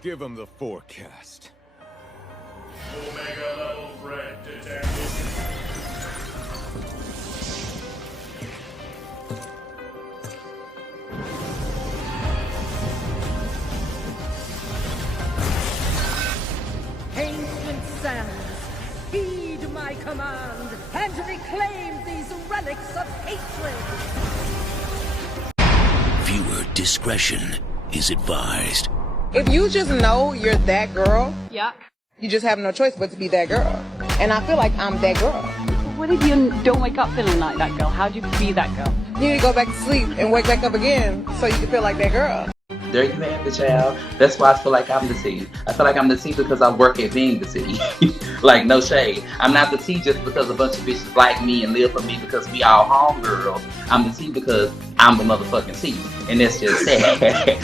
Give him the forecast. Omega level threat detected. Ancient sands, heed my command and reclaim these relics of hatred! Viewer discretion is advised. If you just know you're that girl, Yeah. you just have no choice but to be that girl. And I feel like I'm that girl. What if you don't wake up feeling like that girl? How do you be that girl? You need to go back to sleep and wake back up again so you can feel like that girl. There you have it, child. That's why I feel like I'm the T. I feel like I'm the T because I work at being the T. Like, no shade. I'm not the T just because a bunch of bitches like me and live for me because we all homegirls. I'm the T because I'm the motherfucking T. And that's just sad.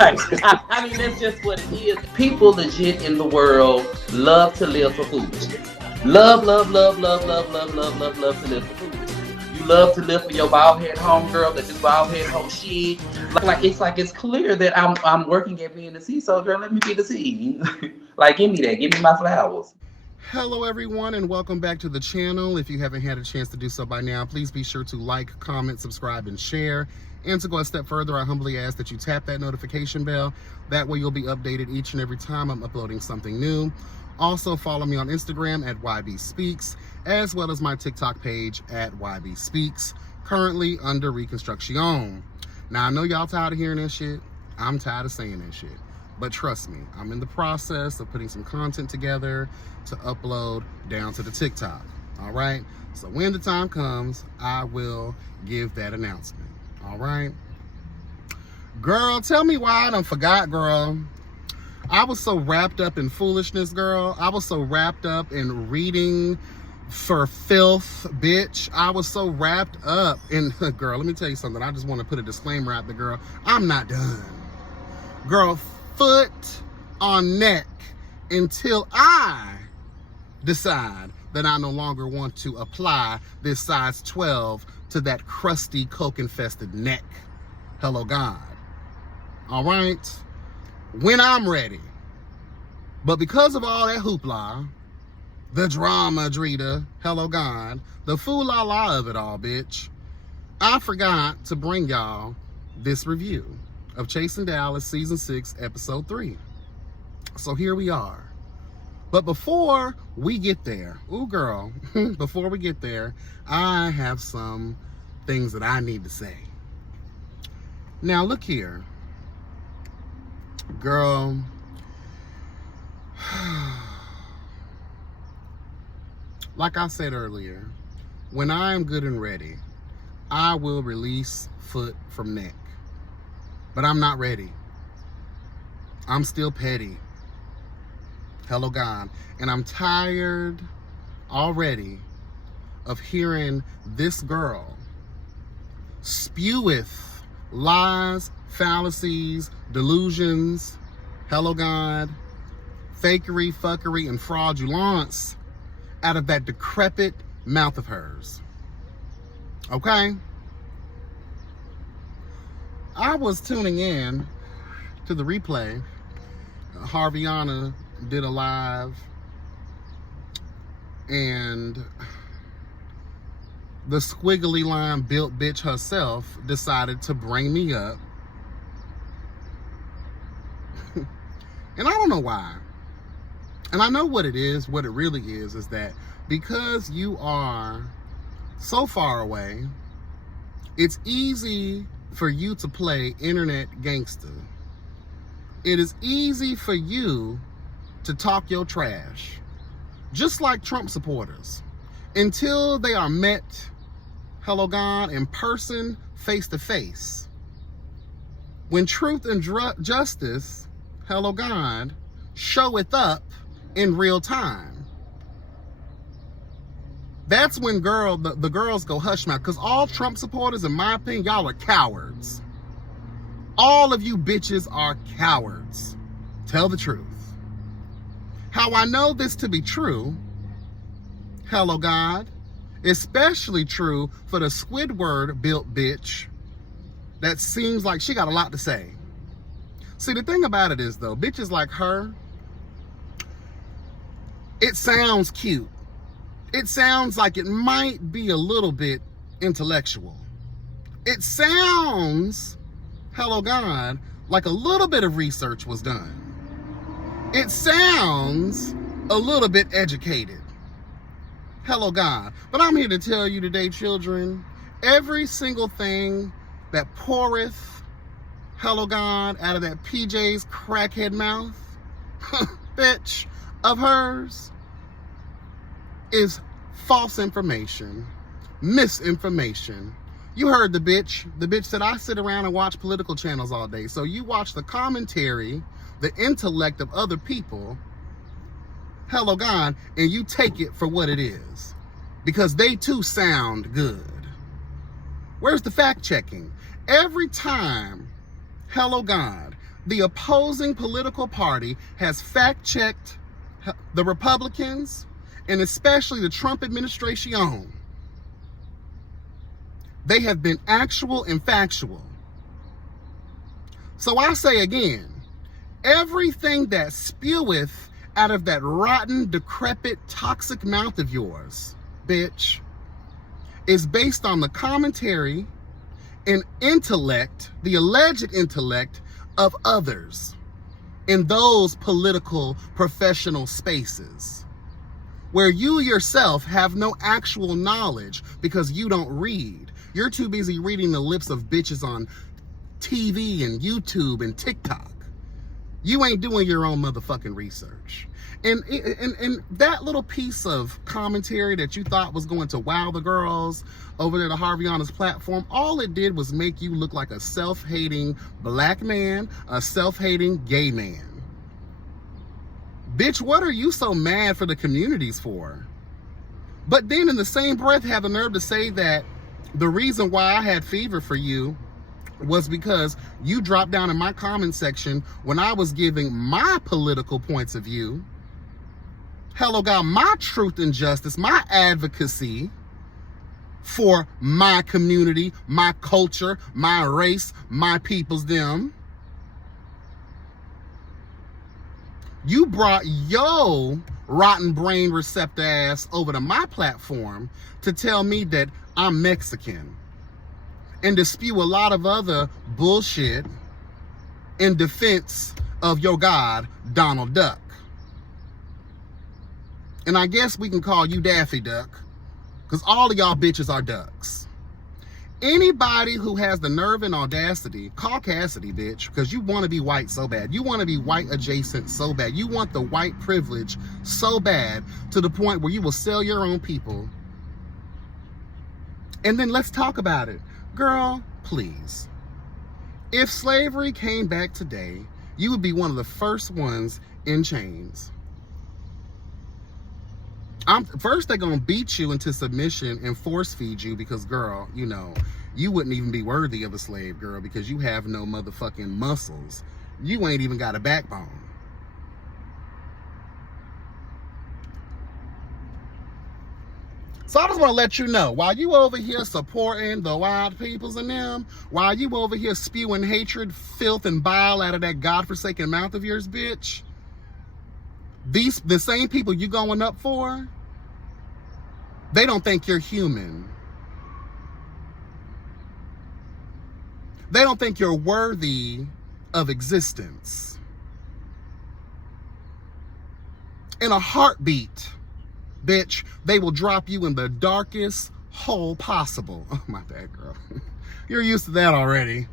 I mean, that's just what it is. People legit in the world love to live for foolishness. Love to live for foolishness. You love to live for your bald head homegirl that just bald head whole shit. It's clear that I'm working at being the C, so girl, let me be the C. Like, give me that. Give me my flowers. Hello everyone and welcome back to the channel. If you haven't had a chance to do so by now, please be sure to like, comment, subscribe, and share. And to go a step further, I humbly ask that you tap that notification bell. That way you'll be updated each and every time I'm uploading something new. Also follow me on Instagram at YBSpeaks, as well as my TikTok page at YBSpeaks, currently under reconstruction. Now I know y'all tired of hearing that shit. I'm tired of saying that shit. But trust me, I'm in the process of putting some content together to upload down to the TikTok. All right? So when the time comes, I will give that announcement. All right? Girl, tell me why I done forgot, girl. I was so wrapped up in foolishness, girl. I was so wrapped up in reading for filth, bitch. I was so wrapped up in, girl, let me tell you something. I just want to put a disclaimer out there, girl. I'm not done. Girl, foot on neck until I decide that I no longer want to apply this size 12 to that crusty, coke-infested neck. Hello, God. All right? When I'm ready. But because of all that hoopla, the drama, Drita, hello, God, the fool-la-la of it all, bitch, I forgot to bring y'all this review of Chasing Dallas Season 6, Episode 3. So here we are. But before we get there, ooh girl, before we get there, I have some things that I need to say. Now look here. Girl, like I said earlier, when I am good and ready, I will release foot from neck. But I'm not ready. I'm still petty. Hello, God. And I'm tired already of hearing this girl speweth lies, fallacies, delusions, hello, God, fakery, fuckery, and fraudulence out of that decrepit mouth of hers. Okay? I was tuning in to the replay. Harviana did a live, and the squiggly line built bitch herself decided to bring me up. And I don't know why. And I know what it is. What it really is that because you are so far away, it's easy for you to play internet gangster. It is easy for you to talk your trash, just like Trump supporters, until they are met, hello God, in person, face to face. When truth and justice, hello God, showeth up in real time, that's when the girls go hush mouth. Because all Trump supporters, in my opinion, y'all are cowards. All of you bitches are cowards. Tell the truth. How I know this to be true, hello God, especially true for the Squidward built bitch that seems like she got a lot to say. See, the thing about it is, though, bitches like her, it sounds cute. It sounds like it might be a little bit intellectual. It sounds, hello God, like a little bit of research was done. It sounds a little bit educated. Hello God. But I'm here to tell you today, children, every single thing that poureth, hello God, out of that PJ's crackhead mouth, bitch, of hers, is false information, misinformation. You heard the bitch. The bitch said, I sit around and watch political channels all day. So you watch the commentary, the intellect of other people, hello God, and you take it for what it is. Because they too sound good. Where's the fact checking? Every time, hello God, the opposing political party has fact checked the Republicans, and especially the Trump administration, they have been actual and factual. So I say again, everything that speweth out of that rotten, decrepit, toxic mouth of yours, bitch, is based on the commentary and intellect, the alleged intellect of others in those political professional spaces where you yourself have no actual knowledge because you don't read. You're too busy reading the lips of bitches on TV and YouTube and TikTok. You ain't doing your own motherfucking research. And that little piece of commentary that you thought was going to wow the girls over there to Harviana's platform, all it did was make you look like a self-hating black man, a self-hating gay man. Bitch, what are you so mad for the communities for? But then in the same breath have the nerve to say that the reason why I had fever for you was because you dropped down in my comment section when I was giving my political points of view. Hello God, my truth and justice, my advocacy for my community, my culture, my race, my peoples, them. You brought yo rotten brain receptor ass over to my platform to tell me that I'm Mexican and to spew a lot of other bullshit in defense of your God, Donald Duck. And I guess we can call you Daffy Duck, because all of y'all bitches are ducks. Anybody who has the nerve and audacity, call Cassidy, bitch, because you want to be white so bad. You want to be white adjacent so bad. You want the white privilege so bad to the point where you will sell your own people. And then let's talk about it. Girl, please. If slavery came back today, you would be one of the first ones in chains. First, they're going to beat you into submission and force feed you because, girl, you know, you wouldn't even be worthy of a slave, girl, because you have no motherfucking muscles. You ain't even got a backbone. So I just want to let you know, while you over here supporting the wild peoples and them, while you over here spewing hatred, filth, and bile out of that godforsaken mouth of yours, bitch, the same people you going up for, they don't think you're human. They don't think you're worthy of existence. In a heartbeat, bitch, they will drop you in the darkest hole possible. Oh, my bad, girl. You're used to that already.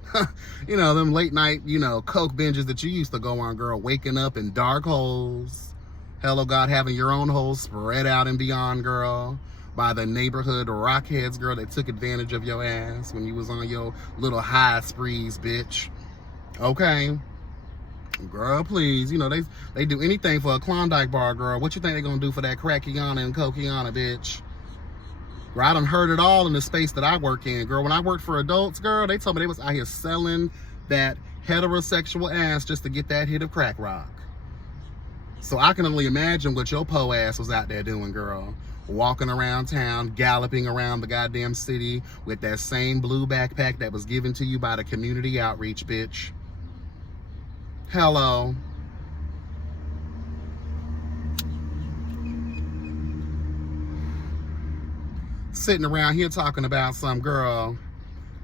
You know, them late night, you know, coke binges that you used to go on, girl, waking up in dark holes. Hello, God, having your own holes spread out and beyond, girl, by the neighborhood rockheads, girl, that took advantage of your ass when you was on your little high sprees, bitch. Okay. Girl, please. You know, they do anything for a Klondike bar, girl. What you think they gonna do for that crackiana and cokiana, bitch? Girl, I done heard it all in the space that I work in, girl. When I worked for adults, girl, they told me they was out here selling that heterosexual ass just to get that hit of crack rock. So I can only imagine what your po ass was out there doing, girl. Walking around town, galloping around the goddamn city with that same blue backpack that was given to you by the community outreach, bitch. Hello. Sitting around here talking about some girl,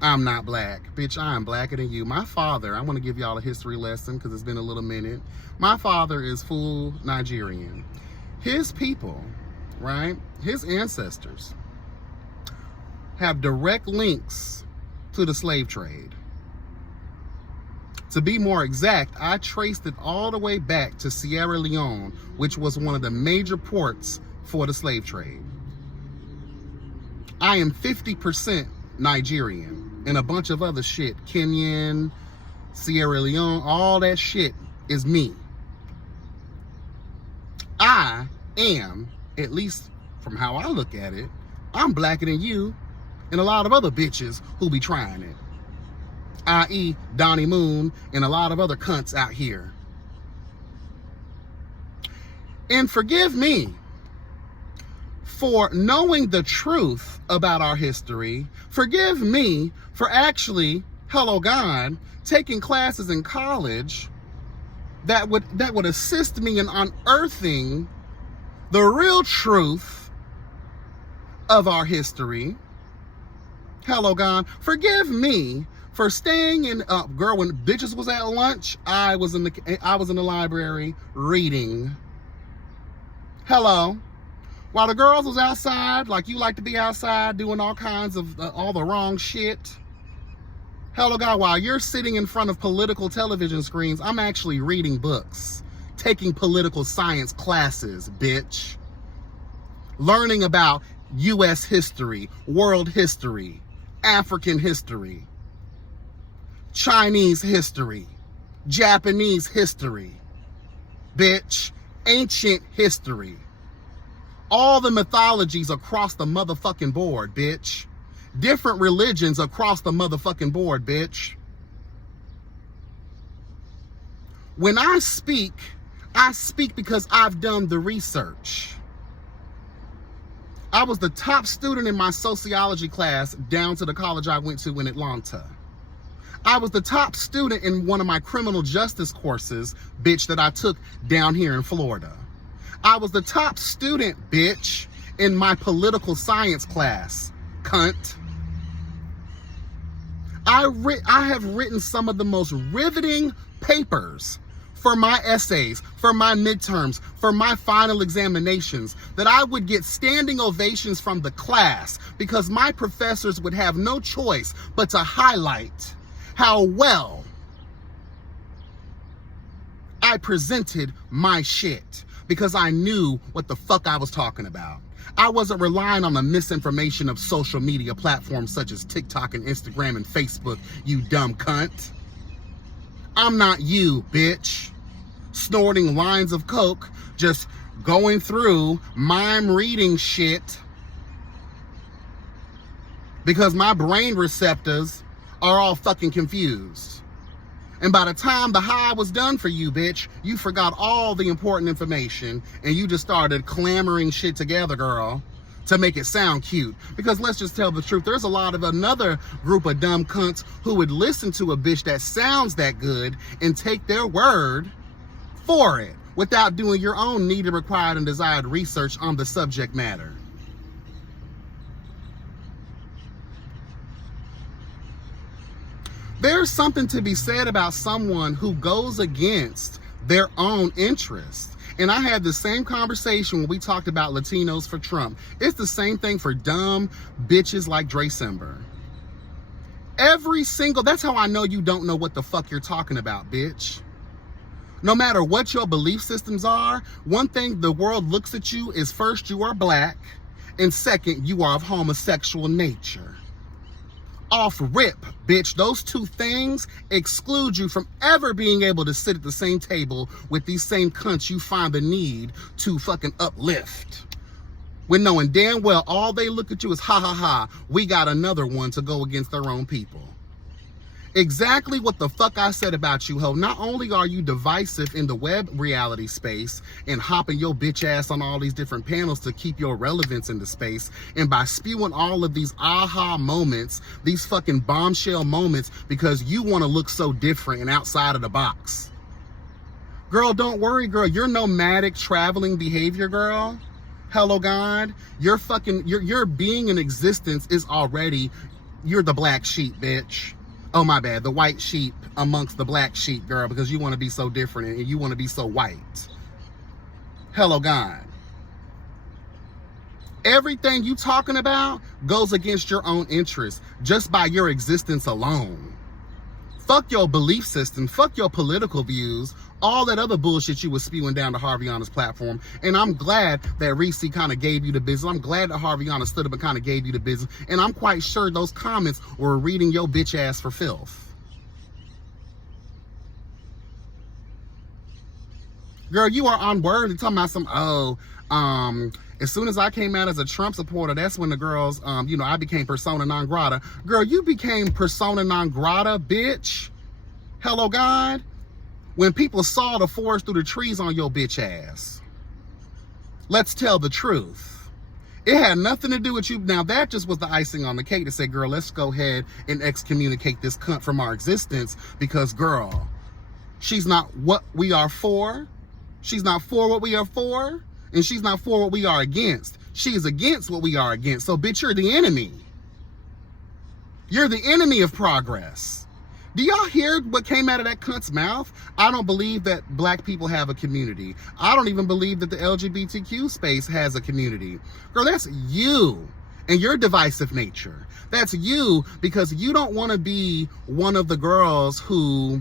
I'm not black. Bitch, I am blacker than you. My father, I want to give y'all a history lesson because it's been a little minute. My father is full Nigerian. His people, right, his ancestors have direct links to the slave trade. To be more exact, I traced it all the way back to Sierra Leone, which was one of the major ports for the slave trade. I am 50% Nigerian and a bunch of other shit. Kenyan, Sierra Leone, all that shit is me. I am, at least from how I look at it, I'm blacker than you and a lot of other bitches who be trying it. I.e. Donnie Moon and a lot of other cunts out here. And forgive me for knowing the truth about our history. Forgive me for actually, hello God, taking classes in college that would assist me in unearthing the real truth of our history. Hello God, forgive me for staying in, girl, when bitches was at lunch, I was in the library reading. Hello. While the girls was outside, like you like to be outside, doing all kinds of, all the wrong shit. Hello God, while you're sitting in front of political television screens, I'm actually reading books, taking political science classes, bitch. Learning about US history, world history, African history, Chinese history, Japanese history, bitch, ancient history. All the mythologies across the motherfucking board, bitch. Different religions across the motherfucking board, bitch. When I speak because I've done the research. I was the top student in my sociology class down to the college I went to in Atlanta. I was the top student in one of my criminal justice courses, bitch, that I took down here in Florida. I was the top student, bitch, in my political science class, cunt. I have written some of the most riveting papers for my essays, for my midterms, for my final examinations, that I would get standing ovations from the class because my professors would have no choice but to highlight how well I presented my shit, because I knew what the fuck I was talking about. I wasn't relying on the misinformation of social media platforms such as TikTok and Instagram and Facebook, you dumb cunt. I'm not you, bitch. Snorting lines of coke, just going through mime reading shit because my brain receptors are all fucking confused. And by the time the high was done for you, bitch, you forgot all the important information and you just started clamoring shit together, girl, to make it sound cute. Because let's just tell the truth, there's a lot of another group of dumb cunts who would listen to a bitch that sounds that good and take their word for it without doing your own needed, required, and desired research on the subject matter. There's something to be said about someone who goes against their own interests. And I had the same conversation when we talked about Latinos for Trump. It's the same thing for dumb bitches like Dre Simber. That's how I know you don't know what the fuck you're talking about, bitch. No matter what your belief systems are, one thing the world looks at you is first, you are black, and second, you are of homosexual nature. Off rip, bitch, those two things exclude you from ever being able to sit at the same table with these same cunts you find the need to fucking uplift. When knowing damn well all they look at you is, ha ha ha, we got another one to go against their own people. Exactly what the fuck I said about you, ho. Not only are you divisive in the web reality space and hopping your bitch ass on all these different panels to keep your relevance in the space, and by spewing all of these aha moments, these fucking bombshell moments, because you want to look so different and outside of the box. Girl, don't worry, girl. Your nomadic traveling behavior, girl. Hello, God. Your being in existence is already, you're the black sheep, bitch. Oh, my bad. The white sheep amongst the black sheep, girl, because you want to be so different and you want to be so white. Hello, God. Everything you talking about goes against your own interests just by your existence alone. Fuck your belief system. Fuck your political views. All that other bullshit you was spewing down to Harviana's platform. And I'm glad that Reese kind of gave you the business. I'm glad that Harviana stood up and kind of gave you the business. And I'm quite sure those comments were reading your bitch ass for filth. Girl, you are unworthy. Talking about some, as soon as I came out as a Trump supporter, that's when the girls, I became persona non grata. Girl, you became persona non grata, bitch. Hello, God. When people saw the forest through the trees on your bitch ass. Let's tell the truth. It had nothing to do with you. Now, that just was the icing on the cake to say, girl, let's go ahead and excommunicate this cunt from our existence because, girl, she's not what we are for. She's not for what we are for. And she's not for what we are against. She is against what we are against. So, bitch, you're the enemy. You're the enemy of progress. Do y'all hear what came out of that cunt's mouth? I don't believe that black people have a community. I don't even believe that the LGBTQ space has a community. Girl, that's you and your divisive nature. That's you because you don't want to be one of the girls who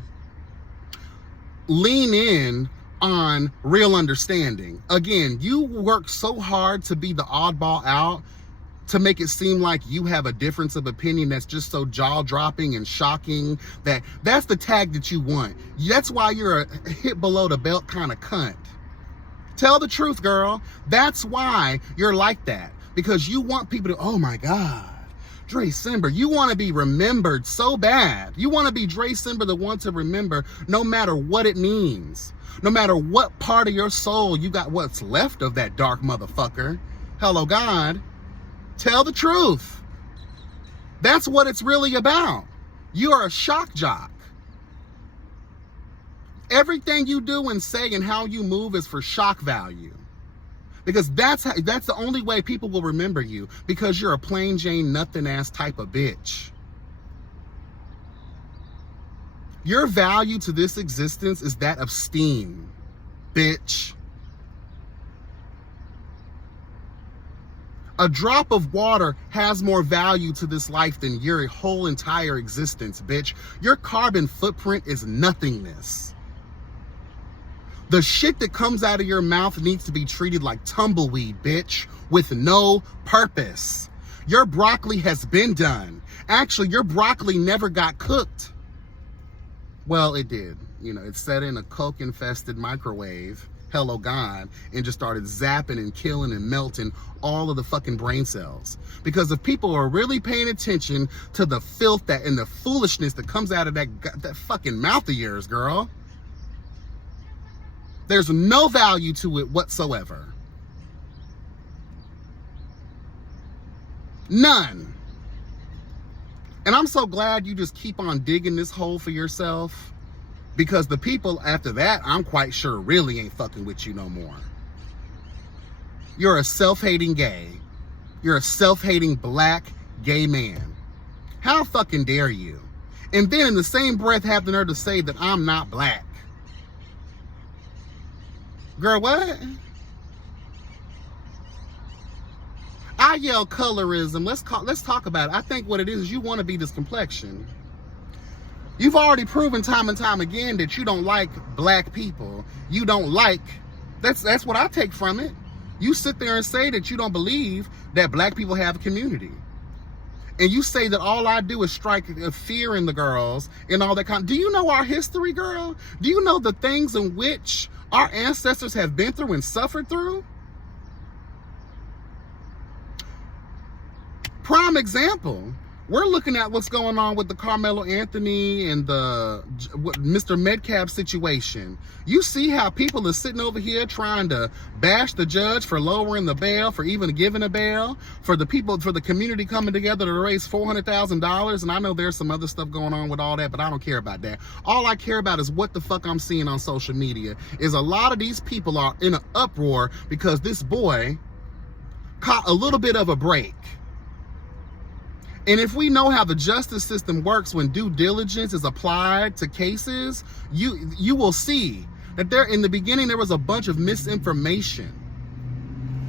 lean in on real understanding. Again, you work so hard to be the oddball out, to make it seem like you have a difference of opinion that's just so jaw-dropping and shocking that's the tag that you want. That's why you're a hit below the belt kind of cunt. Tell the truth, girl. That's why you're like that. Because you want people to, oh my God, Dre Simber. You want to be remembered so bad. You want to be Dre Simber, the one to remember no matter what it means. No matter what part of your soul you got what's left of that dark motherfucker. Hello, God. Tell the truth. That's what it's really about. You are a shock jock. Everything you do and say and how you move is for shock value. Because that's the only way people will remember you. Because you're a plain Jane nothing ass type of bitch. Your value to this existence is that of steam, bitch. A drop of water has more value to this life than your whole entire existence, bitch. Your carbon footprint is nothingness. The shit that comes out of your mouth needs to be treated like tumbleweed, bitch, with no purpose. Your broccoli has been done. Actually, your broccoli never got cooked. Well, it did. It sat in a Coke-infested microwave, hello God, and just started zapping and killing and melting all of the fucking brain cells. Because if people are really paying attention to the filth and the foolishness that comes out of that fucking mouth of yours, girl, there's no value to it whatsoever. None. And I'm so glad you just keep on digging this hole for yourself, because the people after that, I'm quite sure, really ain't fucking with you no more. You're a self-hating gay. You're a self-hating black gay man. How fucking dare you? And then in the same breath have the nerve to say that I'm not black. Girl, what? I yell colorism. Let's talk about it. I think what it is you want to be this complexion. You've already proven time and time again that you don't like black people. You don't like, that's what I take from it. You sit there and say that you don't believe that black people have a community. And you say that all I do is strike fear in the girls and all that kind. Do you know our history, girl? Do you know the things in which our ancestors have been through and suffered through? Prime example, We're looking at what's going on with the Carmelo Anthony and the Mr. Metcalf situation. You see how people are sitting over here trying to bash the judge for lowering the bail, for even giving a bail, for the people, for the community coming together to raise $400,000. And I know there's some other stuff going on with all that, but I don't care about that. All I care about is what the fuck I'm seeing on social media is a lot of these people are in an uproar because this boy caught a little bit of a break. And if we know how the justice system works when due diligence is applied to cases, you will see that in the beginning, there was a bunch of misinformation,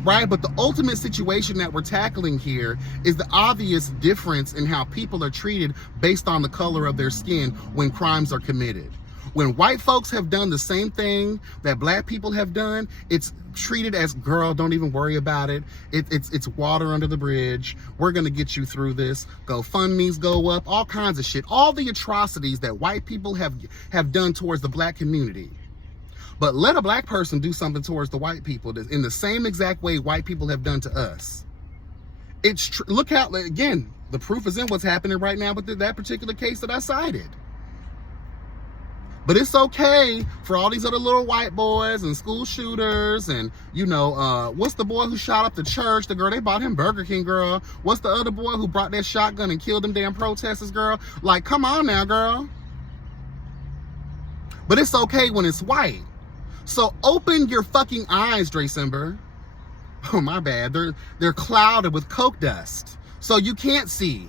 right? But the ultimate situation that we're tackling here is the obvious difference in how people are treated based on the color of their skin when crimes are committed. When white folks have done the same thing that black people have done, it's treated as, girl, don't even worry about it. It's water under the bridge. We're going to get you through this. GoFundMes go up, all kinds of shit. All the atrocities that white people have done towards the black community. But let a black person do something towards the white people in the same exact way white people have done to us. Look out, again, the proof is in what's happening right now with that particular case that I cited. But it's okay for all these other little white boys and school shooters and, you know, what's the boy who shot up the church? The girl, they bought him Burger King, girl. What's the other boy who brought that shotgun and killed them damn protesters, girl? Like, come on now, girl. But it's okay when it's white. So open your fucking eyes, Dracember. Oh, my bad. They're clouded with coke dust. So you can't see.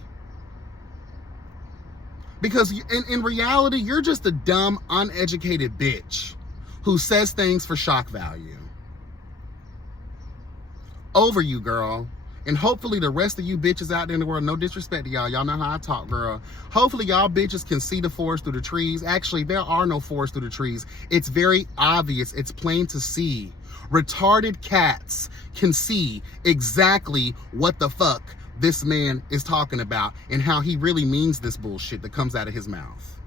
Because in reality, you're just a dumb, uneducated bitch who says things for shock value. Over you, girl. And hopefully the rest of you bitches out there in the world, no disrespect to y'all, y'all know how I talk, girl. Hopefully y'all bitches can see the forest through the trees. Actually, there are no forest through the trees. It's very obvious. It's plain to see. Retarded cats can see exactly what the fuck this man is talking about and how he really means this bullshit that comes out of his mouth.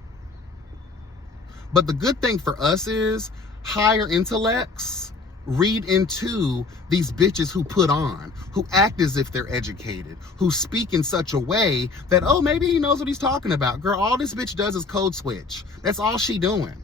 But the good thing for us is higher intellects read into these bitches who put on, who act as if they're educated, who speak in such a way that, oh, maybe he knows what he's talking about. Girl, all this bitch does is code switch. That's all she doing.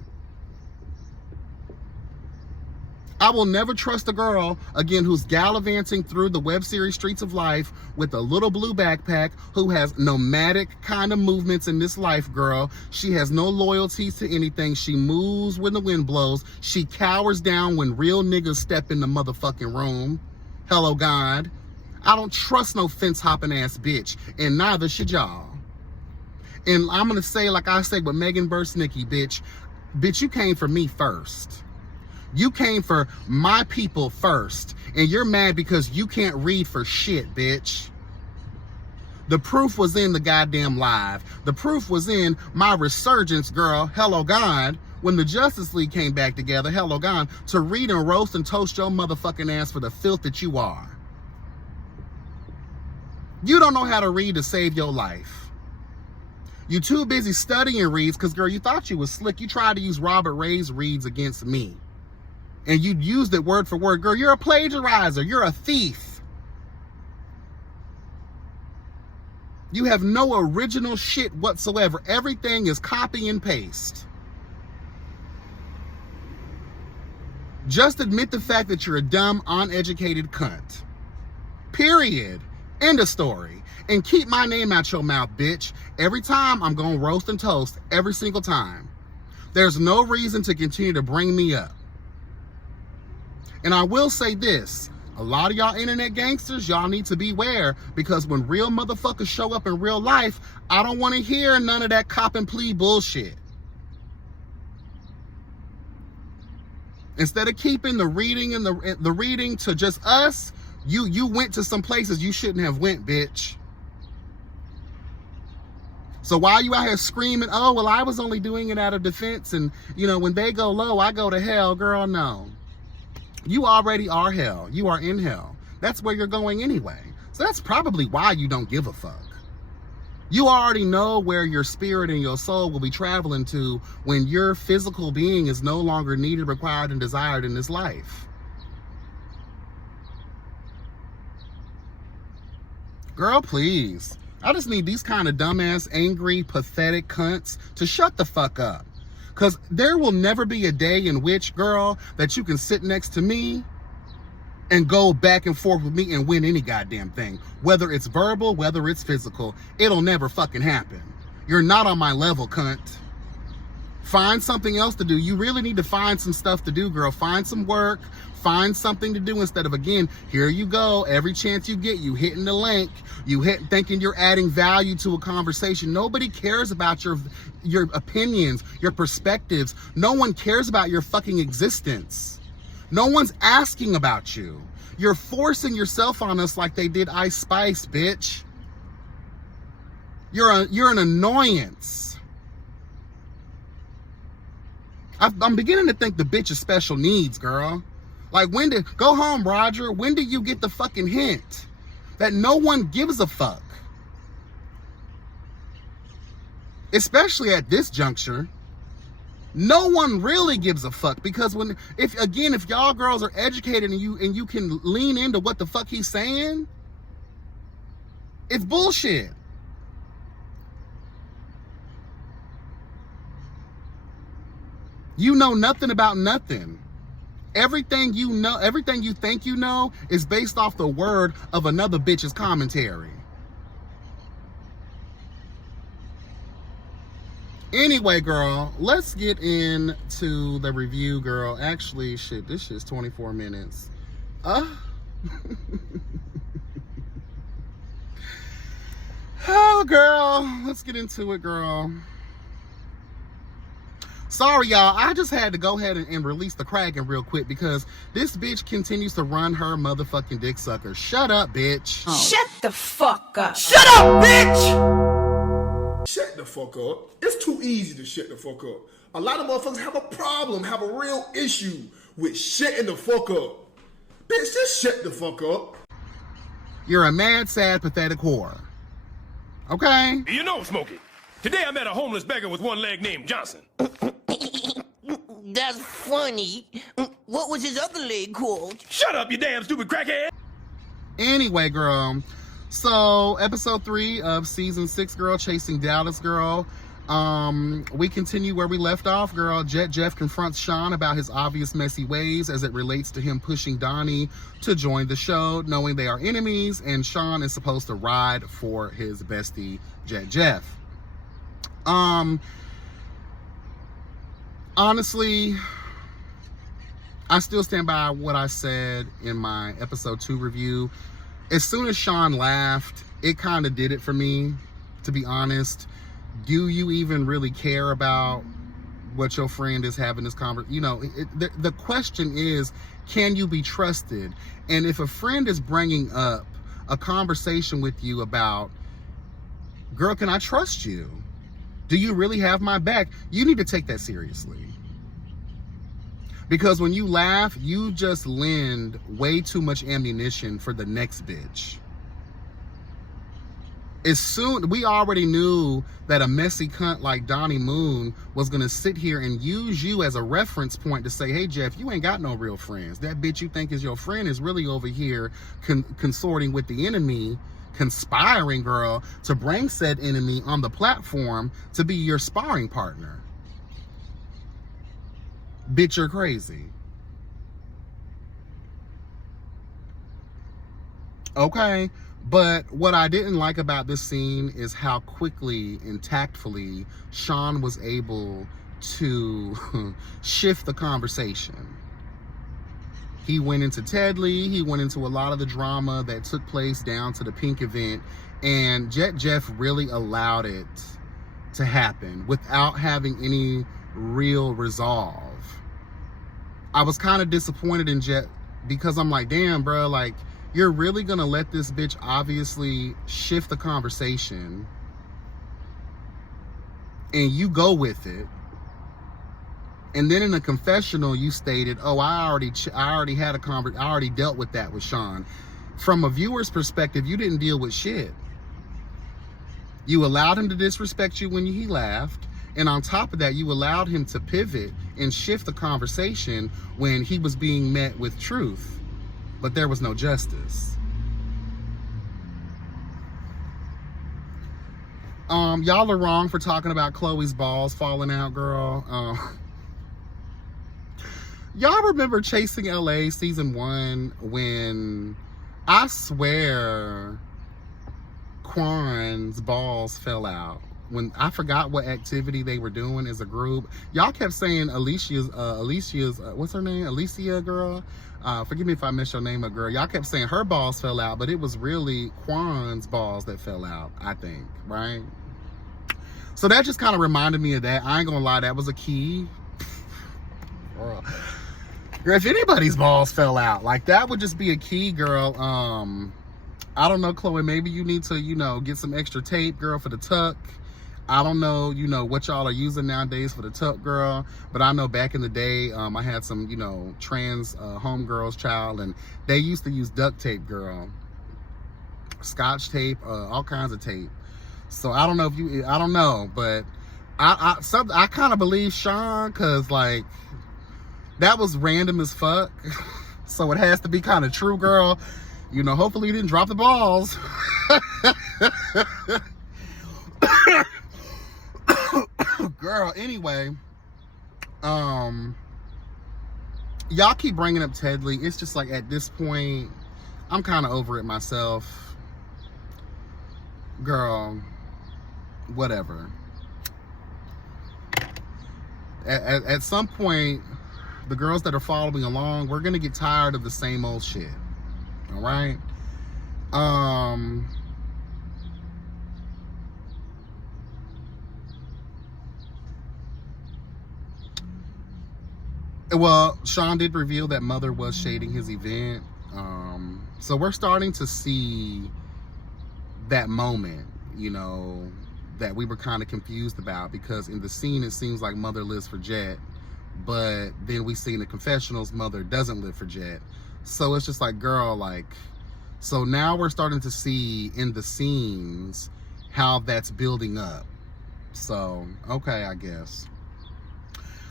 I will never trust a girl, again, who's gallivanting through the web series streets of life with a little blue backpack, who has nomadic kind of movements in this life, girl. She has no loyalties to anything. She moves when the wind blows. She cowers down when real niggas step in the motherfucking room. Hello, God. I don't trust no fence-hopping ass bitch, and neither should y'all. And I'm going to say, like I said with Megan Bursnicki, bitch, you came for me first. You came for my people first, and you're mad because you can't read for shit, bitch. The proof was in the goddamn live. The proof was in my resurgence, girl, hello God, when the Justice League came back together, hello God, to read and roast and toast your motherfucking ass for the filth that you are. You don't know how to read to save your life. You too busy studying reads because, girl, you thought you was slick. You tried to use Robert Ray's reads against me. And you used it word for word. Girl, you're a plagiarizer. You're a thief. You have no original shit whatsoever. Everything is copy and paste. Just admit the fact that you're a dumb, uneducated cunt. Period. End of story. And keep my name out your mouth, bitch. Every time I'm going to roast and toast. Every single time. There's no reason to continue to bring me up. And I will say this, a lot of y'all internet gangsters, y'all need to beware, because when real motherfuckers show up in real life, I don't want to hear none of that cop and plea bullshit. Instead of keeping the reading and the reading to just us, you went to some places you shouldn't have went, bitch. So while you out here screaming, oh, well, I was only doing it out of defense, and, you know, when they go low, I go to hell, girl, no. You already are hell. You are in hell. That's where you're going anyway. So that's probably why you don't give a fuck. You already know where your spirit and your soul will be traveling to when your physical being is no longer needed, required, and desired in this life. Girl, please. I just need these kind of dumbass, angry, pathetic cunts to shut the fuck up. Because there will never be a day in which, girl, that you can sit next to me and go back and forth with me and win any goddamn thing. Whether it's verbal, whether it's physical, it'll never fucking happen. You're not on my level, cunt. Find something else to do. You really need to find some stuff to do, girl. Find some work. Find something to do instead of, again, here you go. Every chance you get, you hitting the link. You thinking you're adding value to a conversation. Nobody cares about your opinions, your perspectives. No one cares about your fucking existence. No one's asking about you. You're forcing yourself on us like they did Ice Spice, bitch. You're an annoyance. I'm beginning to think the bitch is special needs, girl. Like, go home, Roger. When do you get the fucking hint that no one gives a fuck? Especially at this juncture. No one really gives a fuck, because if y'all girls are educated and you can lean into what the fuck he's saying, it's bullshit. You know nothing about nothing. Everything you know, everything you think you know is based off the word of another bitch's commentary. Anyway, girl, let's get into the review, girl. Actually, shit, this shit's 24 minutes. Oh, girl, let's get into it, girl. Sorry, y'all. I just had to go ahead and release the Kraken real quick because this bitch continues to run her motherfucking dick sucker. Shut up, bitch. Oh. Shut the fuck up. Shut up, bitch! Shut the fuck up. It's too easy to shut the fuck up. A lot of motherfuckers have a problem, have a real issue with shutting the fuck up. Bitch, just shut the fuck up. You're a mad, sad, pathetic whore. Okay? You know, Smokey, today I met a homeless beggar with one leg named Johnson. That's funny. What was his other leg called? Shut up, you damn stupid crackhead! Anyway, girl. So, episode 3 of season 6, girl, Chasing Dallas, girl. We continue where we left off, girl. Jeff confronts Sean about his obvious messy ways as it relates to him pushing Donnie to join the show, knowing they are enemies, and Sean is supposed to ride for his bestie, Jeff. Honestly, I still stand by what I said in my episode 2 review. As soon as Sean laughed, it kind of did it for me, to be honest. Do you even really care about what your friend is having this conversation? You know, the question is, can you be trusted? And if a friend is bringing up a conversation with you about, girl, can I trust you? Do you really have my back? You need to take that seriously. Because when you laugh, you just lend way too much ammunition for the next bitch. We already knew that a messy cunt like Donnie Moon was gonna sit here and use you as a reference point to say, hey, Jeff, you ain't got no real friends. That bitch you think is your friend is really over here consorting with the enemy, conspiring, girl, to bring said enemy on the platform to be your sparring partner. Bitch, you're crazy. Okay, but what I didn't like about this scene is how quickly and tactfully Sean was able to shift the conversation. He went into Tedley, he went into a lot of the drama that took place down to the pink event, and Jeff really allowed it to happen without having any real resolve. I was kind of disappointed in Jet because I'm like, damn, bro, like, you're really gonna let this bitch obviously shift the conversation and you go with it. And then in the confessional, you stated, oh, I already had a conversation. I already dealt with that with Sean. From a viewer's perspective, you didn't deal with shit. You allowed him to disrespect you when he laughed. And on top of that, you allowed him to pivot and shift the conversation when he was being met with truth, but there was no justice. Y'all are wrong for talking about Chloe's balls falling out, girl. Y'all remember Chasing LA season 1 when I swear Quan's balls fell out? When I forgot what activity they were doing as a group. Y'all kept saying Alicia's, what's her name? Alicia, girl. Forgive me if I messed your name up, girl. Y'all kept saying her balls fell out, but it was really Quan's balls that fell out, I think, right? So that just kind of reminded me of that. I ain't gonna lie, that was a key. Girl, if anybody's balls fell out, like that would just be a key, girl. I don't know, Chloe, maybe you need to, you know, get some extra tape, girl, for the tuck. I don't know, you know, what y'all are using nowadays for the tuck, girl, but I know back in the day, I had some, you know, trans homegirls, child, and they used to use duct tape, girl. Scotch tape, all kinds of tape. So I don't know if you, I don't know, but I kind of believe Sean, because, like, that was random as fuck. So it has to be kind of true, girl. You know, hopefully you didn't drop the balls. Girl, anyway, y'all keep bringing up Tedley. It's just like, at this point, I'm kind of over it myself. Girl, whatever. At some point, the girls that are following along, we're gonna get tired of the same old shit. All right? Well, Sean did reveal that Mother was shading his event. So we're starting to see that moment, you know, that we were kind of confused about, because in the scene, it seems like Mother lives for Jet, but then we see in the confessionals, Mother doesn't live for Jet. So it's just like, girl, like, so now we're starting to see in the scenes how that's building up. So, okay, I guess.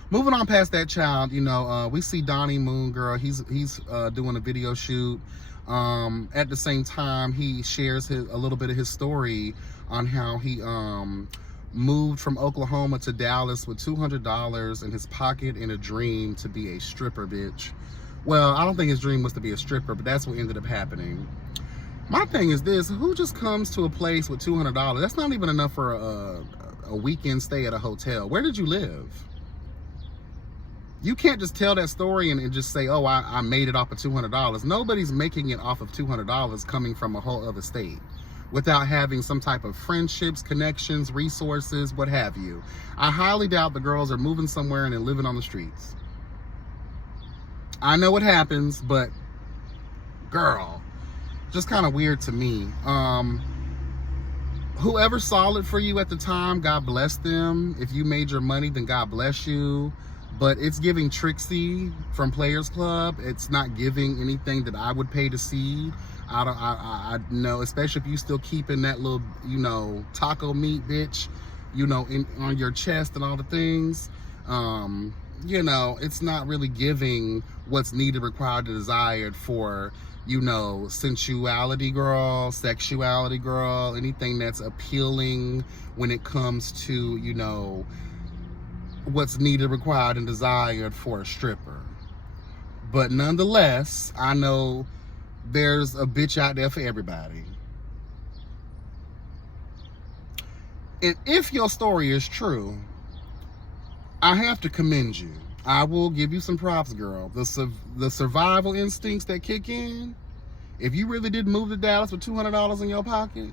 Moving on past that, child, you know, we see Donnie Moon, girl. He's doing a video shoot. At the same time, he shares a little bit of his story on how he moved from Oklahoma to Dallas with $200 in his pocket and a dream to be a stripper, bitch. Well, I don't think his dream was to be a stripper, but that's what ended up happening. My thing is this: who just comes to a place with $200? That's not even enough for a weekend stay at a hotel. Where did you live? You can't just tell that story and just say, oh, I made it off of $200. Nobody's making it off of $200 coming from a whole other state without having some type of friendships, connections, resources, what have you. I highly doubt the girls are moving somewhere and then living on the streets. I know what happens, but girl, just kind of weird to me. Whoever saw it for you at the time, God bless them. If you made your money, then God bless you. But it's giving Trixie from Players Club. It's not giving anything that I would pay to see. I know, especially if you still keeping that little, you know, taco meat, bitch, you know, on your chest and all the things. You know, it's not really giving what's needed, required, and desired for, you know, sensuality, girl, sexuality, girl, anything that's appealing when it comes to, you know, what's needed, required, and desired for a stripper. But nonetheless, I know there's a bitch out there for everybody. And if your story is true, I have to commend you. I will give you some props, girl. The survival instincts that kick in, if you really did move to Dallas with $200 in your pocket,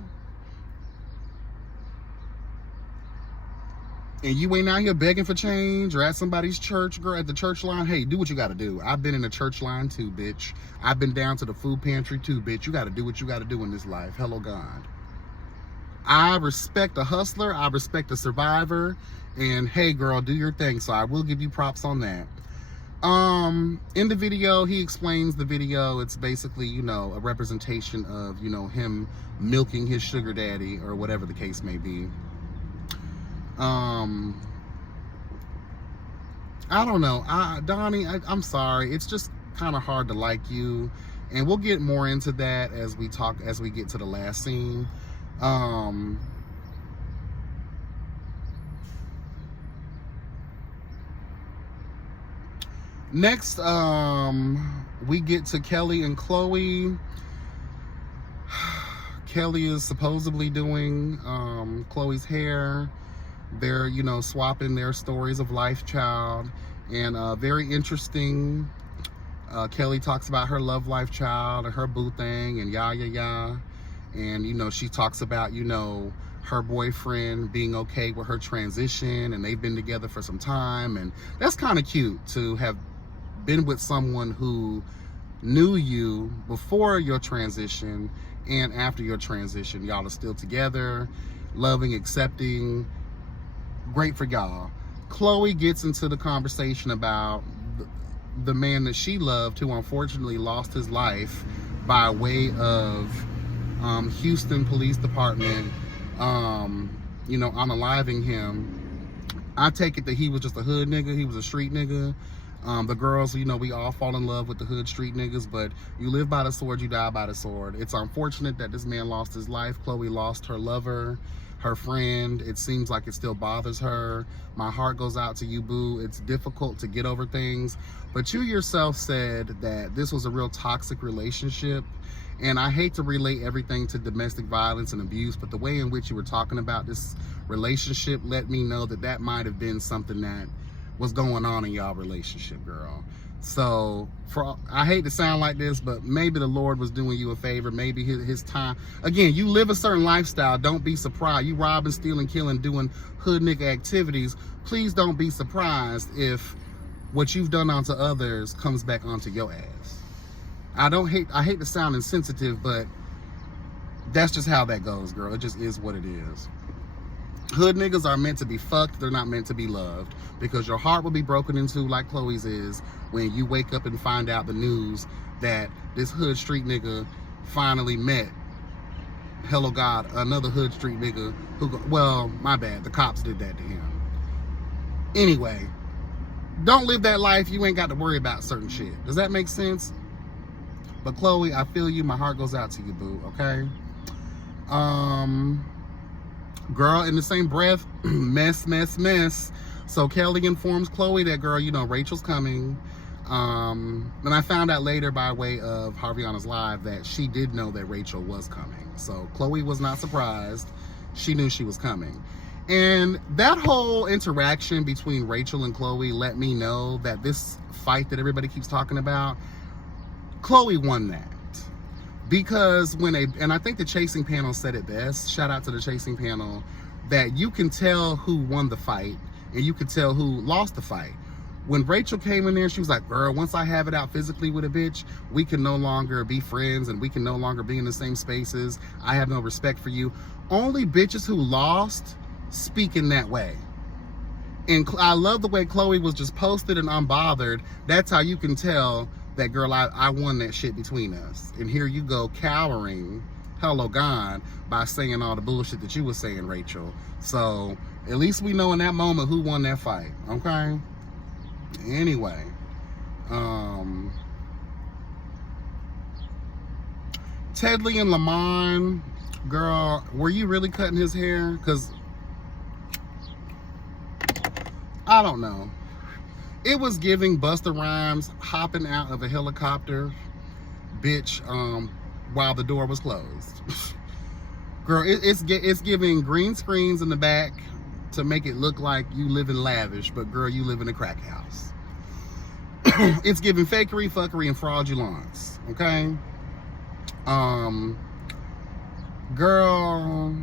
and you ain't out here begging for change or at somebody's church, girl, at the church line, hey, do what you gotta do. I've been in the church line too, bitch. I've been down to the food pantry too, bitch. You gotta do what you gotta do in this life. Hello, God. I respect a hustler. I respect a survivor. And hey, girl, do your thing. So I will give you props on that. In the video, he explains the video. It's basically, you know, a representation of, you know, him milking his sugar daddy or whatever the case may be. I don't know. Donnie, I'm sorry. It's just kind of hard to like you. And we'll get more into that as we get to the last scene. Next, we get to Kelly and Chloe. Kelly is supposedly doing Chloe's hair. They're, you know, swapping their stories of life, child. And very interesting. Kelly talks about her love life, child, and her boo thing, and yah. And, you know, she talks about, you know, her boyfriend being okay with her transition, and they've been together for some time. And that's kind of cute to have been with someone who knew you before your transition and after your transition. Y'all are still together, loving, accepting. Great for y'all. Chloe gets into the conversation about the man that she loved, who unfortunately lost his life by way of Houston Police Department, you know, unaliving him. I take it that he was just a hood nigga. He was a street nigga. The girls, you know, we all fall in love with the hood street niggas, but you live by the sword, you die by the sword. It's unfortunate that this man lost his life. Chloe lost her lover, her friend. It seems like it still bothers her. My heart goes out to you, boo. It's difficult to get over things, but you yourself said that this was a real toxic relationship. And I hate to relate everything to domestic violence and abuse, but the way in which you were talking about this relationship let me know that that might have been something that was going on in y'all relationship, girl. So I hate to sound like this, but maybe the Lord was doing you a favor. Maybe his time. Again, you live a certain lifestyle. Don't be surprised. You robbing, stealing, killing, doing hood nigga activities. Please don't be surprised if what you've done onto others comes back onto your ass. I hate to sound insensitive, but that's just how that goes, girl. It just is what it is. Hood niggas are meant to be fucked. They're not meant to be loved, because your heart will be broken into like Chloe's is when you wake up and find out the news that this hood street nigga finally met, hello God, another hood street nigga who, well, my bad, the cops did that to him. Anyway, don't live that life. You ain't got to worry about certain shit. Does that make sense? But Chloe, I feel you. My heart goes out to you, boo, okay? Girl, in the same breath, mess. So Kelly informs Chloe that, girl, you know, Rachel's coming. And I found out later by way of Harviana's Live that she did know that Rachel was coming. So Chloe was not surprised. She knew she was coming. And that whole interaction between Rachel and Chloe let me know that this fight that everybody keeps talking about, Chloe won that. Because and I think the chasing panel said it best, shout out to the chasing panel, that you can tell who won the fight and you can tell who lost the fight. When Rachel came in there, she was like, girl, once I have it out physically with a bitch, we can no longer be friends and we can no longer be in the same spaces. I have no respect for you. Only bitches who lost speak in that way. And I love the way Chloe was just posted and unbothered. That's how you can tell that, girl, I won that shit between us. And here you go cowering, hello God, by saying all the bullshit that you were saying, Rachel. So at least we know in that moment who won that fight, okay? Anyway, Tedley and Lamont, girl, were you really cutting his hair? Because I don't know. It was giving Busta Rhymes hopping out of a helicopter, bitch, while the door was closed. Girl, it's giving green screens in the back to make it look like you live in lavish, but girl, you live in a crack house. It's giving fakery, fuckery, and fraudulence, okay? Girl,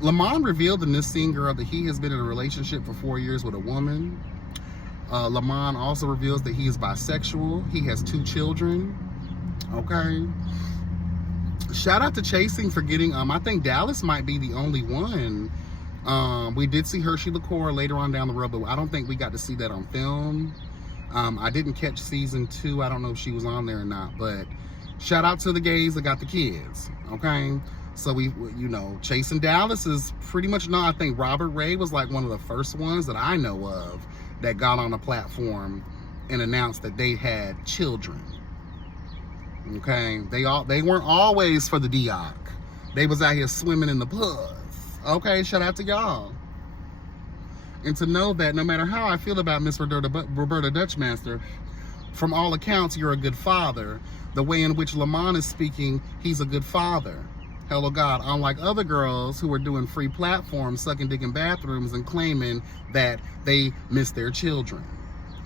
Lamont revealed in this scene, girl, that he has been in a relationship for 4 years with a woman. Lamont also reveals that he is bisexual. He has 2 children. Okay. Shout out to Chasing for getting, I think Dallas might be the only one. We did see Hershey LaCour later on down the road, but I don't think we got to see that on film. I didn't catch season 2. I don't know if she was on there or not, but shout out to the gays that got the kids. Okay. So we, you know, Chasing Dallas is pretty much known. I think Robert Ray was like one of the first ones that I know of that got on a platform and announced that they had children. Okay, they weren't always for the DIOC. They was out here swimming in the puss. Okay, shout out to y'all. And to know that no matter how I feel about Miss Roberta Dutchmaster, from all accounts, you're a good father. The way in which Lamont is speaking, he's a good father. Hello God, unlike other girls who are doing free platforms, sucking dick in bathrooms and claiming that they miss their children.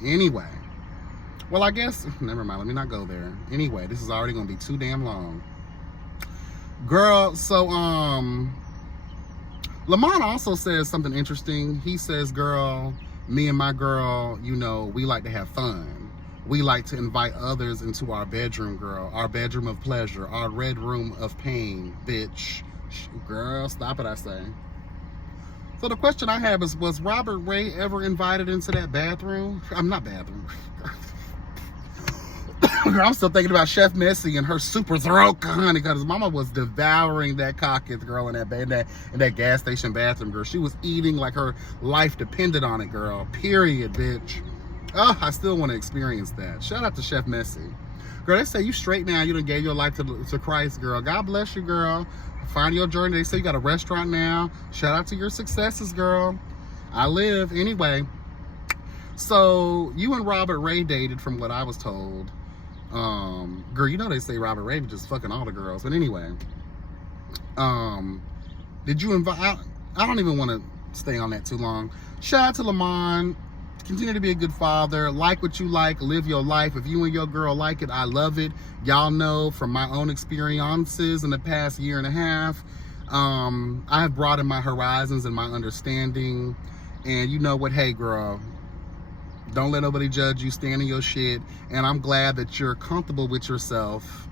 Anyway, well, I guess, never mind, let me not go there. Anyway, this is already gonna be too damn long. Girl, so, Lamont also says something interesting. He says, girl, me and my girl, you know, we like to have fun. We like to invite others into our bedroom, girl. Our bedroom of pleasure. Our red room of pain, bitch. Girl, stop it, I say. So the question I have is, was Robert Ray ever invited into that bathroom? I'm not bathroom. Girl, I'm still thinking about Chef Messy and her super throat, honey, because mama was devouring that cocketh, girl, in that gas station bathroom, girl. She was eating like her life depended on it, girl. Period, bitch. Oh, I still want to experience that. Shout out to Chef Messy. Girl, they say you straight now. You done gave your life to Christ, girl. God bless you, girl. Find your journey. They say you got a restaurant now. Shout out to your successes, girl. I live. Anyway, so you and Robert Ray dated from what I was told. Girl, you know they say Robert Ray was just fucking all the girls. But anyway, did you invite... I don't even want to stay on that too long. Shout out to Lamont. Continue to be a good father. Like what you like. Live your life. If you and your girl like it, I love it. Y'all know from my own experiences in the past year and a half, I have broadened my horizons and my understanding. And you know what? Hey, girl, don't let nobody judge you. Stand in your shit. And I'm glad that you're comfortable with yourself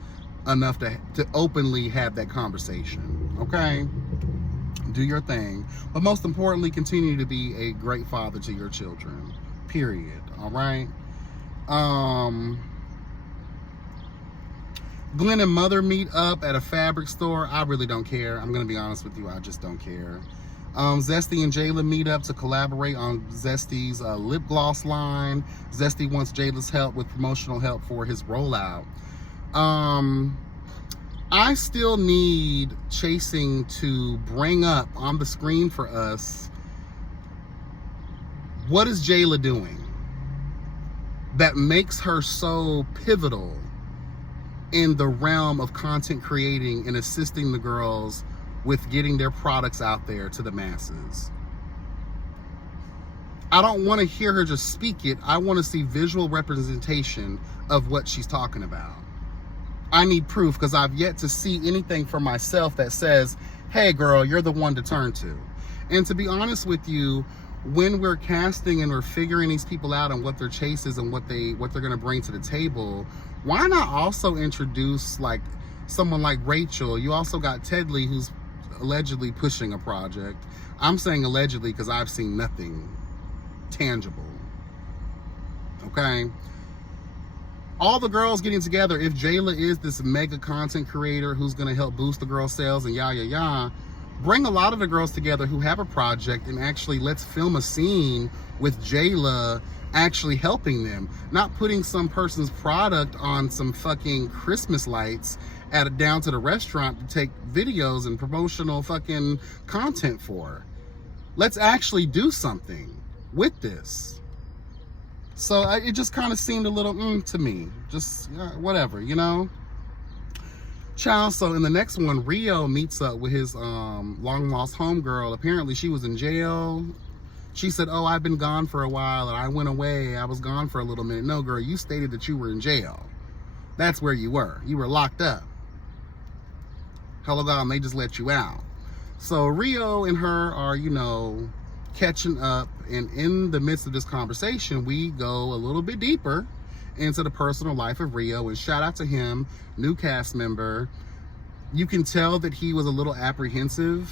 enough to openly have that conversation. Okay? Do your thing. But most importantly, continue to be a great father to your children. Period. All right? Glenn and Mother meet up at a fabric store. I really don't care. I'm going to be honest with you. I just don't care. Zesty and Jayla meet up to collaborate on Zesty's lip gloss line. Zesty wants Jayla's help with promotional help for his rollout. I still need Chasing to bring up on the screen for us, what is Jayla doing that makes her so pivotal in the realm of content creating and assisting the girls with getting their products out there to the masses? I don't want to hear her just speak it. I want to see visual representation of what she's talking about. I need proof, because I've yet to see anything for myself that says, hey girl, you're the one to turn to. And to be honest with you, when we're casting and we're figuring these people out and what their chase is and what they're going to bring to the table, why not also introduce like someone like Rachel? You also got Tedley, who's allegedly pushing a project. I'm saying allegedly because I've seen nothing tangible. Okay? All the girls getting together, if Jayla is this mega content creator who's going to help boost the girls' sales and bring a lot of the girls together who have a project and actually let's film a scene with Jayla actually helping them, not putting some person's product on some fucking Christmas lights down to the restaurant to take videos and promotional fucking content for. Let's actually do something with this. So it just kind of seemed a little to me. Just whatever, you know? Child, so in the next one, Rio meets up with his long lost homegirl. Apparently she was in jail. She said, oh, I've been gone for a while and I went away. I was gone for a little minute. No, girl, you stated that you were in jail. That's where you were. You were locked up. Hello, God, and they just let you out. So Rio and her are, you know, catching up, and in the midst of this conversation we go a little bit deeper into the personal life of Rio, and shout out to him, new cast member. You can tell that he was a little apprehensive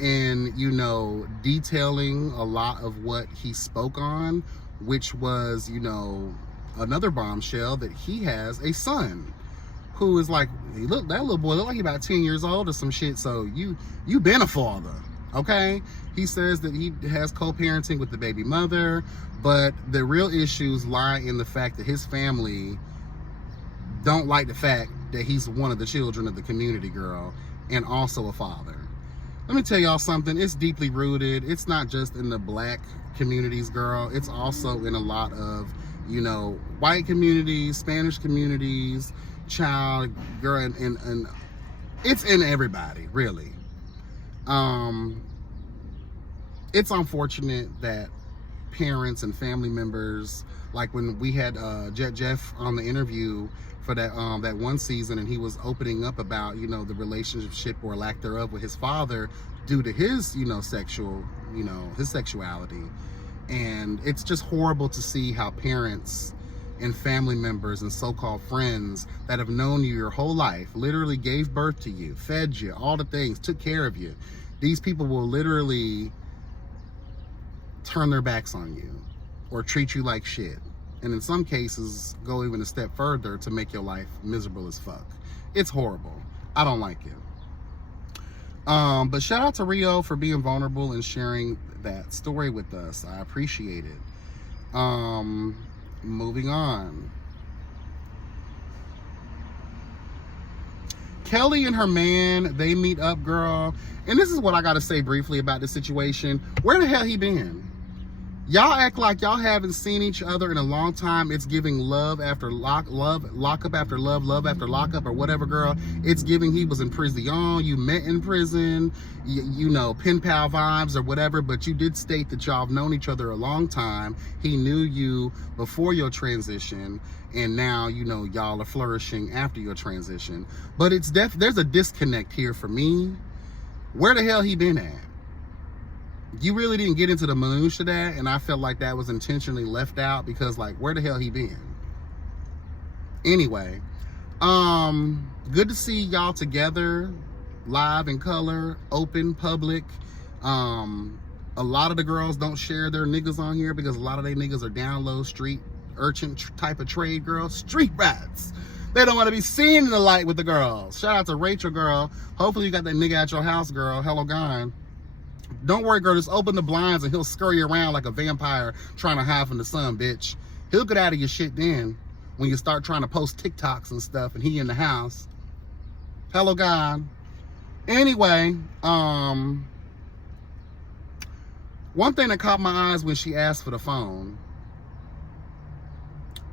in, you know, detailing a lot of what he spoke on, which was, you know, another bombshell that he has a son who is like, look, that little boy look like he about 10 years old or some shit. So you been a father. Okay, he says that he has co-parenting with the baby mother, but the real issues lie in the fact that his family don't like the fact that he's one of the children of the community girl and also a father. let me tell y'all something. It's deeply rooted. It's not just in the black communities, girl. It's also in a lot of, you know, white communities, Spanish communities, child, girl, and it's in everybody, really. It's unfortunate that parents and family members, like when we had Jet Jeff on the interview for that that one season, and he was opening up about, you know, the relationship or lack thereof with his father due to his, you know, his sexuality. And it's just horrible to see how parents and family members and so-called friends that have known you your whole life, literally gave birth to you, fed you, all the things, took care of you. These people will literally turn their backs on you or treat you like shit. And in some cases, go even a step further to make your life miserable as fuck. It's horrible. I don't like it. But shout out to Rio for being vulnerable and sharing that story with us. I appreciate it. Moving on. Kelly and her man, they meet up, girl. And this is what I gotta say briefly about this situation. Where the hell he been? Y'all act like y'all haven't seen each other in a long time. It's giving love after lockup after love after lockup, or whatever, girl. It's giving he was in prison, you met in prison, you know, pen pal vibes or whatever, but you did state that y'all have known each other a long time. He knew you before your transition, and now, you know, y'all are flourishing after your transition. But it's there's a disconnect here for me. Where the hell he been at? You really didn't get into the minutia of that, and I felt like that was intentionally left out, because, like, where the hell he been? Anyway, good to see y'all together, live in color, open, public. A lot of the girls don't share their niggas on here because a lot of they niggas are down low, street urchin type of trade girls, street rats. They don't want to be seen in the light with the girls. Shout out to Rachel, girl. Hopefully you got that nigga at your house, girl. Hello, God. Don't worry, girl, just open the blinds and he'll scurry around like a vampire trying to hide from the sun, bitch. He'll get out of your shit then when you start trying to post TikToks and stuff and he in the house. Hello, God. Anyway, one thing that caught my eyes when she asked for the phone,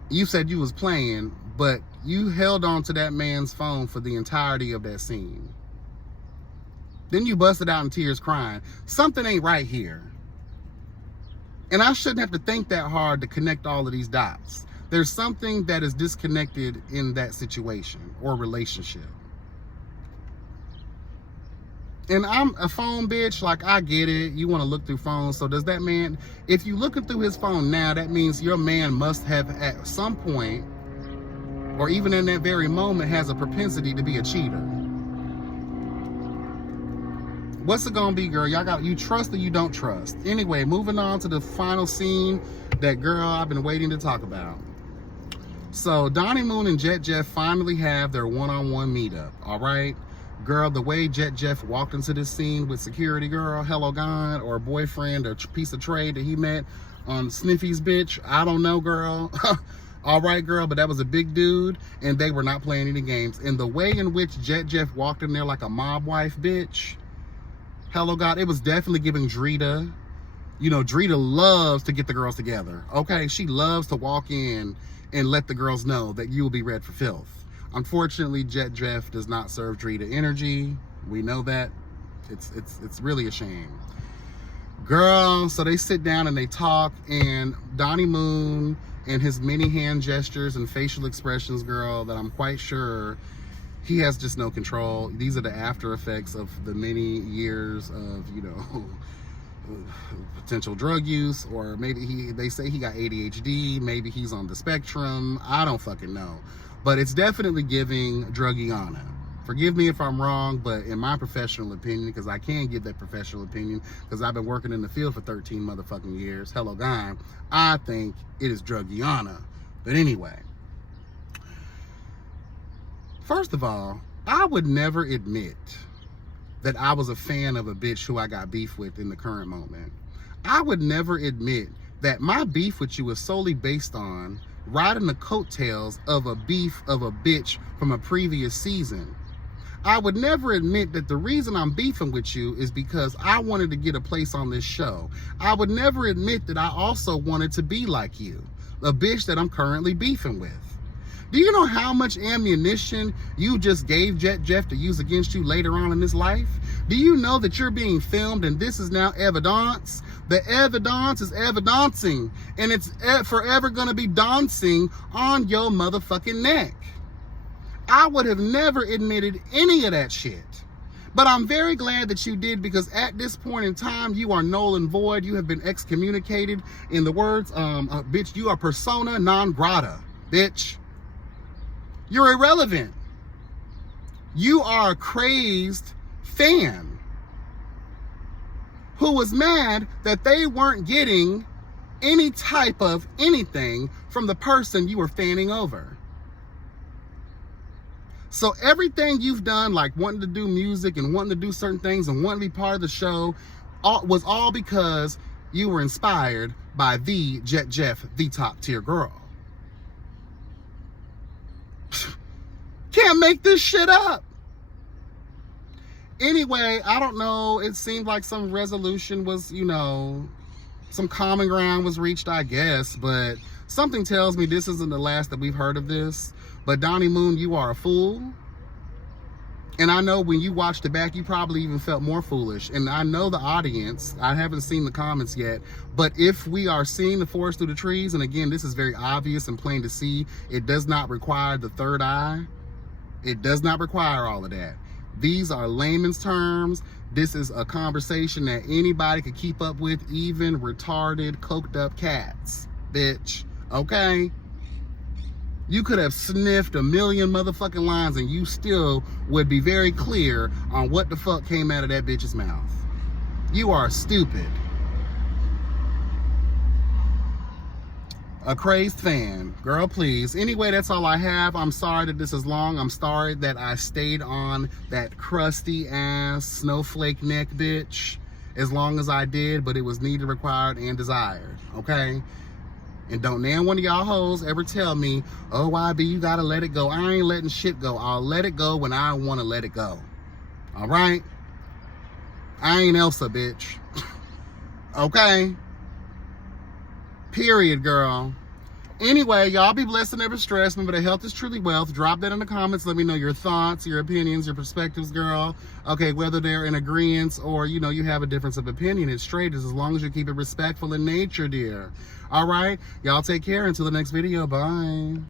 you said you was playing, but you held on to that man's phone for the entirety of that scene. Then you busted out in tears crying. Something ain't right here. And I shouldn't have to think that hard to connect all of these dots. There's something that is disconnected in that situation or relationship. And I'm a phone bitch, like, I get it. You want to look through phones. So does that man, if you looking through his phone now, that means your man must have at some point, or even in that very moment, has a propensity to be a cheater. What's it gonna be, girl? You trust or you don't trust? Anyway, moving on to the final scene that, girl, I've been waiting to talk about. So Donnie Moon and Jet Jeff finally have their one-on-one meetup, all right? Girl, the way Jet Jeff walked into this scene with security, girl, hello God, or a boyfriend or piece of trade that he met on Sniffy's bitch, I don't know, girl. All right, girl, but that was a big dude, and they were not playing any games. And the way in which Jet Jeff walked in there like a mob wife, bitch, hello God, it was definitely giving Drita. You know, Drita loves to get the girls together, okay? She loves to walk in and let the girls know that you will be red for filth. Unfortunately, Jet Jeff does not serve Drita energy. We know that. It's really a shame. Girl, so they sit down and they talk, and Donnie Moon and his many hand gestures and facial expressions, girl, that I'm quite sure he has just no control. These are the after effects of the many years of, you know, potential drug use, or maybe they say he got ADHD, maybe he's on the spectrum. I don't fucking know. But it's definitely giving druggiana. Forgive me if I'm wrong, but in my professional opinion, because I can give that professional opinion, because I've been working in the field for 13 motherfucking years, hello God, I think it is druggiana. But anyway, first of all, I would never admit that I was a fan of a bitch who I got beef with in the current moment. I would never admit that my beef with you is solely based on riding the coattails of a beef of a bitch from a previous season. I would never admit that the reason I'm beefing with you is because I wanted to get a place on this show. I would never admit that I also wanted to be like you, a bitch that I'm currently beefing with. Do you know how much ammunition you just gave Jet Jeff to use against you later on in his life? Do you know that you're being filmed and this is now evidence? The evidence is evidencing, and it's forever gonna be dancing on your motherfucking neck. I would have never admitted any of that shit. But I'm very glad that you did, because at this point in time, you are null and void. You have been excommunicated. In the words, bitch, you are persona non grata, bitch. You're irrelevant. You are a crazed fan who was mad that they weren't getting any type of anything from the person you were fanning over. So everything you've done, like wanting to do music and wanting to do certain things and wanting to be part of the show, was all because you were inspired by the Jet Jeff, the top tier girl. Can't make this shit up. Anyway, I don't know. It seemed like some resolution was, you know, some common ground was reached, I guess. But something tells me this isn't the last that we've heard of this. But Donnie Moon, you are a fool. And I know when you watched it back, you probably even felt more foolish. And I know the audience, I haven't seen the comments yet, but if we are seeing the forest through the trees, and again, this is very obvious and plain to see, it does not require the third eye. It does not require all of that. These are layman's terms. This is a conversation that anybody could keep up with, even retarded, coked up cats, bitch, okay? You could have sniffed a million motherfucking lines and you still would be very clear on what the fuck came out of that bitch's mouth. You are stupid. A crazed fan. Girl, please. Anyway, that's all I have. I'm sorry that this is long. I'm sorry that I stayed on that crusty ass snowflake neck bitch as long as I did, but it was needed, required, and desired, okay? And don't nan one of y'all hoes ever tell me, oh, YB, you gotta let it go. I ain't letting shit go. I'll let it go when I wanna let it go. All right? I ain't Elsa, bitch. Okay? Period, girl. Anyway, y'all be blessed and never stressed. Remember, that health is truly wealth. Drop that in the comments. Let me know your thoughts, your opinions, your perspectives, girl. Okay, whether they're in agreement or, you know, you have a difference of opinion. It's straight as long as you keep it respectful in nature, dear. All right? Y'all take care. Until the next video. Bye.